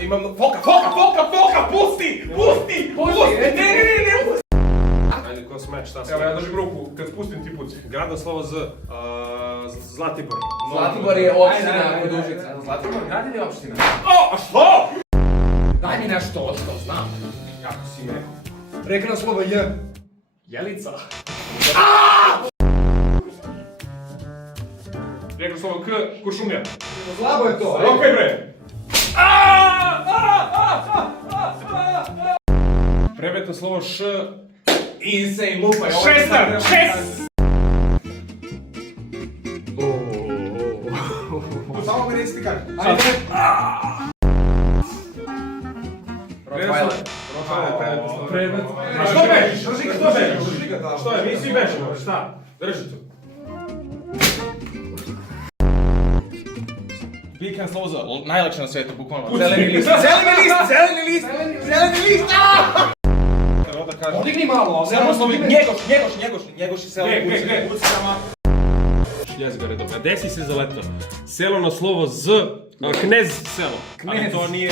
Imam foka, pusti! Ne, pusti! Ajde, ko smeč, šta Evo, ja smeč? držim ruku, kad spustim ti puci. Grada slovo Z. Zlatibor. Zlatibor je opština kod Užica. Zlatibor grad ili opština? A što? Daj mi nešto što znam. Kako si me rekao? Rekao slovo J. Jelica. Rekao slovo K, Kuršumlija. Slabo je to. Okej bre! Prebeto slovo Š... Insane, lupaj. Šestar! Samo mi recite kako. Rottweiler. Predmet. A što bežiš? Drži ga tamo. Što je, mi svi bežimo, šta? Drži tu. Biljka na slovo Z, najlakše na svijetu, bukvalno. Zeleni list. Evo da kažem. Podigni malo. Samo slovo Njegoš i selo Gle. Kucama. Šljezgore, dobro. Desi se za leto. Selo na slovo Z, knez selo. Ali to nije...